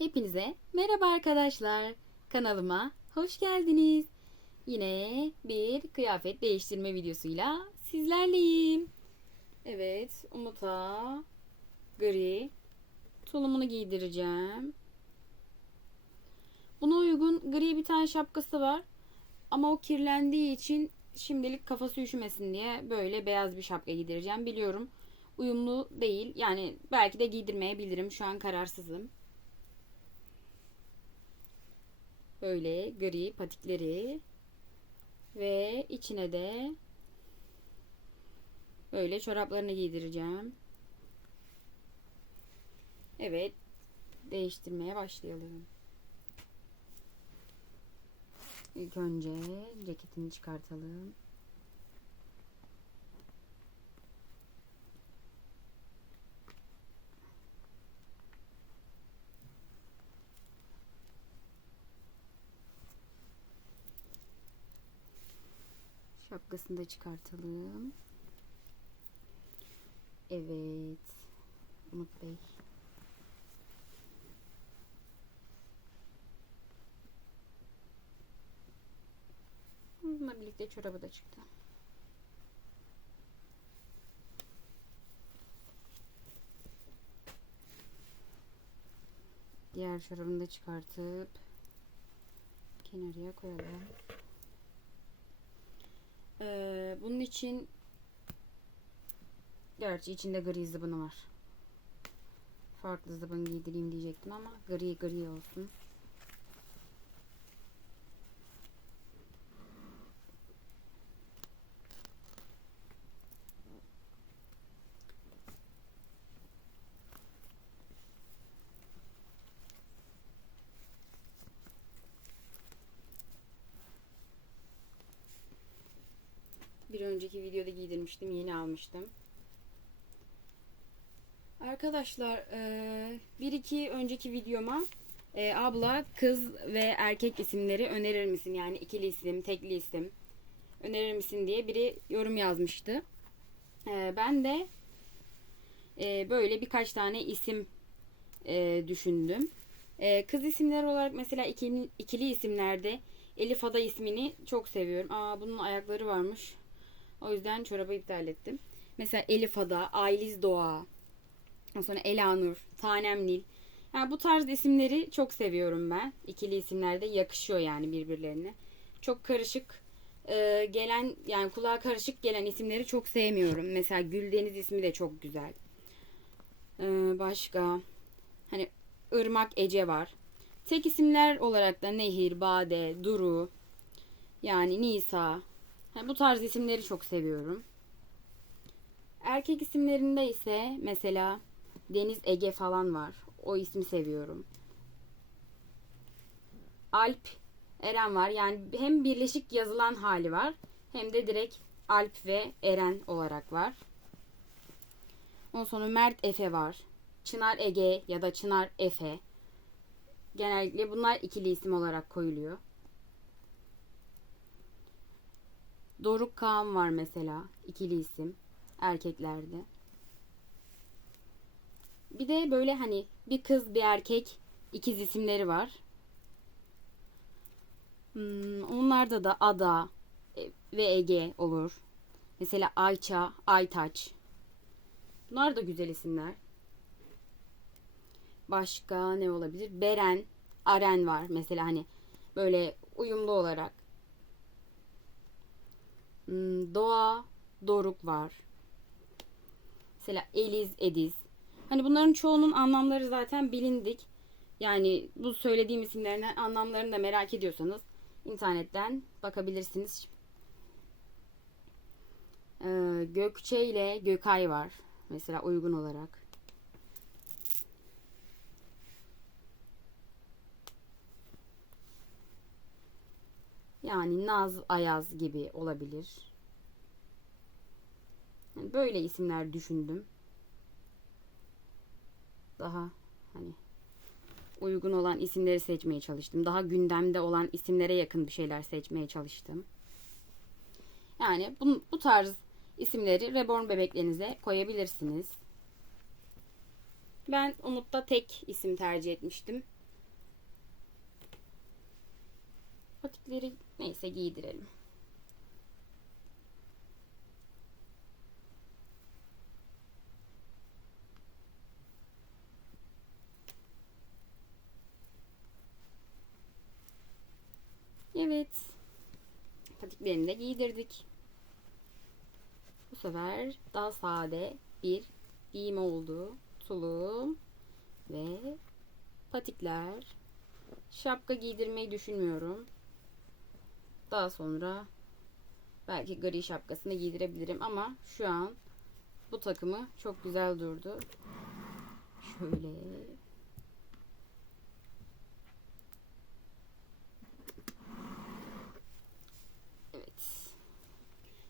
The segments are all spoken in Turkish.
Hepinize merhaba arkadaşlar. Kanalıma hoş geldiniz. Yine bir kıyafet değiştirme videosuyla sizlerleyim. Evet, Umut'a gri tulumunu giydireceğim. Buna uygun gri bir tane şapkası var. Ama o kirlendiği için şimdilik kafası üşümesin diye böyle beyaz bir şapka giydireceğim. Biliyorum uyumlu değil. Yani belki de giydirmeyebilirim. Şu an kararsızım. Böyle gri patikleri ve içine de böyle çoraplarını giydireceğim. Evet. Değiştirmeye başlayalım. İlk önce ceketini çıkartalım. Şapkasını da çıkartalım. Evet. Umut Bey. Bununla birlikte çorabı da çıktı. Diğer çorabını da çıkartıp kenarıya koyalım. Ee, bunun için gerçi içinde gri zıbını var. Farklı zıbın giydireyim diyecektim ama gri gri olsun. Bir önceki videoda giydirmiştim. Yeni almıştım. Arkadaşlar e, bir iki önceki videoma e, abla kız ve erkek isimleri önerir misin? Yani ikili isim, tekli isim önerir misin diye biri yorum yazmıştı. E, ben de böyle birkaç tane isim düşündüm. Kız isimleri olarak mesela ikili isimlerde Elif Ada ismini çok seviyorum. Aa bunun ayakları varmış. O yüzden çorabı iptal ettim. Mesela Elif Ada, Ayliz Doğa, sonra Elanur, Tanem Nil. Yani bu tarz isimleri çok seviyorum ben. İkili isimlerde yakışıyor yani birbirlerine. Çok karışık e, gelen yani kulağa karışık gelen isimleri çok sevmiyorum. Mesela Güldeniz ismi de çok güzel. E, başka hani Irmak Ece var. Tek isimler olarak da Nehir, Bade, Duru, yani Nisa, yani bu tarz isimleri çok seviyorum. Erkek isimlerinde ise mesela Deniz Ege falan var. O ismi seviyorum. Alp Eren var. Yani hem birleşik yazılan hali var hem de direkt Alp ve Eren olarak var. Ondan sonra Mert Efe var. Çınar Ege ya da Çınar Efe. Genellikle bunlar ikili isim olarak koyuluyor. Doruk Kaan var mesela. ikili isim. Erkeklerde. Bir de böyle hani bir kız bir erkek ikiz isimleri var. Hmm, onlarda da Ada e, ve Ege olur. Mesela Ayça, Aytaç. Bunlar da güzel isimler. Başka ne olabilir? Beren, Aren var mesela hani böyle uyumlu olarak. Hmm, Doğa, Doruk var. Mesela Eliz, Ediz. Hani bunların çoğunun anlamları zaten bilindik. Yani bu söylediğim isimlerin anlamlarını da merak ediyorsanız internetten bakabilirsiniz. Ee, Gökçe ile Gökay var. Mesela uygun olarak. Yani Naz, Ayaz gibi olabilir. Yani böyle isimler düşündüm. Daha hani uygun olan isimleri seçmeye çalıştım. Daha gündemde olan isimlere yakın bir şeyler seçmeye çalıştım. Yani bu, bu tarz isimleri reborn bebeklerinize koyabilirsiniz. Ben Umut'ta tek isim tercih etmiştim. Patikleri neyse giydirelim. Evet. Patiklerini de giydirdik. Bu sefer daha sade bir giyim oldu. Tulum ve patikler. Şapka giydirmeyi düşünmüyorum. Daha sonra belki gri şapkasını giydirebilirim ama şu an bu takımı çok güzel durdu. Şöyle Evet.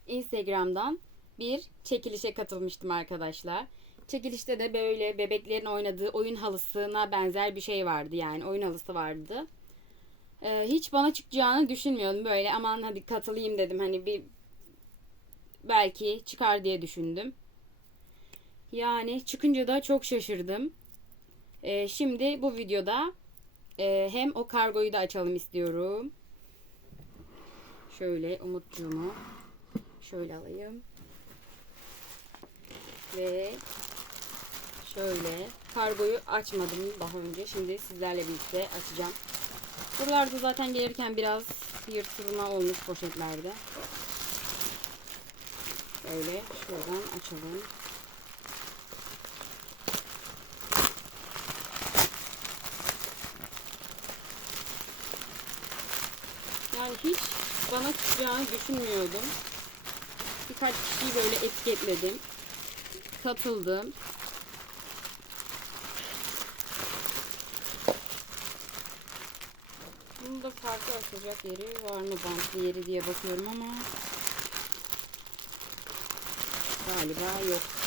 Instagram'dan bir çekilişe katılmıştım arkadaşlar. Çekilişte de böyle bebeklerin oynadığı oyun halısına benzer bir şey vardı yani oyun halısı vardı. Ee, hiç bana çıkacağını düşünmüyordum böyle aman hadi katılayım dedim hani bir belki çıkar diye düşündüm. Yani çıkınca da çok şaşırdım. Ee, şimdi bu videoda e, hem o kargoyu da açalım istiyorum. Şöyle umutcuğumu şöyle alayım. Ve şöyle kargoyu açmadım daha önce. Şimdi sizlerle birlikte açacağım. Buralarda zaten gelirken biraz yırtılma olmuş poşetlerde. Şöyle şuradan açalım. Yani hiç bana çıkacağını düşünmüyordum. Birkaç kişiyi böyle etiketledim. Katıldım. Bunda farklı açılacak yeri var mı bantlı yeri diye bakıyorum ama galiba yok.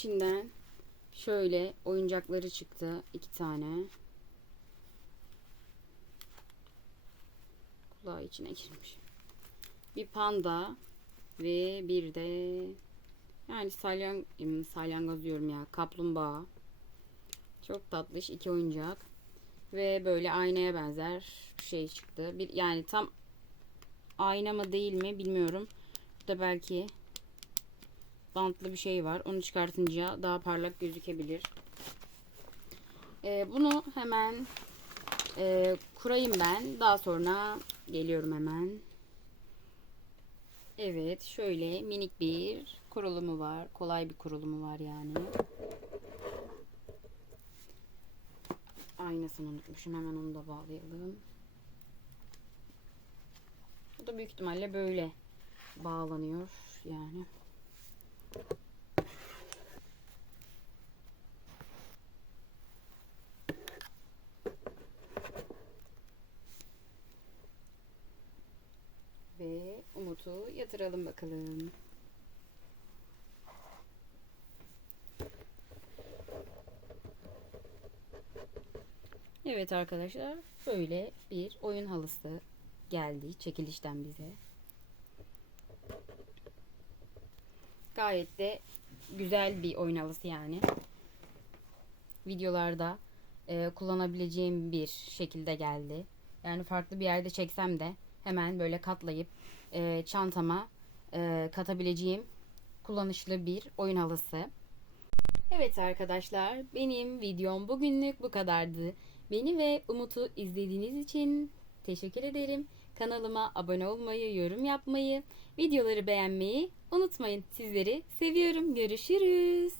İçinden şöyle oyuncakları çıktı. iki tane. Kulağı içine girmiş. Bir panda ve bir de yani salyan salyangoz diyorum ya kaplumbağa. Çok tatlış iki oyuncak. Ve böyle aynaya benzer şey çıktı. Bir yani tam ayna mı değil mi bilmiyorum. Burada belki bantlı bir şey var. Onu çıkartınca daha parlak gözükebilir. Ee, bunu hemen e, kurayım ben. Daha sonra geliyorum hemen. Evet şöyle minik bir kurulumu var. Kolay bir kurulumu var yani. aynasını unutmuşum. Hemen onu da bağlayalım. Bu da büyük ihtimalle böyle bağlanıyor yani. Ve Umut'u yatıralım bakalım. Evet arkadaşlar böyle bir oyun halısı geldi çekilişten bize. Gayet de güzel bir oyun halısı yani. Videolarda e, kullanabileceğim bir şekilde geldi. Yani farklı bir yerde çeksem de hemen böyle katlayıp e, çantama e, katabileceğim kullanışlı bir oyun halısı. Evet arkadaşlar benim videom bugünlük bu kadardı. Beni ve Umut'u izlediğiniz için teşekkür ederim. Kanalıma abone olmayı, yorum yapmayı, videoları beğenmeyi unutmayın. Sizleri seviyorum. Görüşürüz.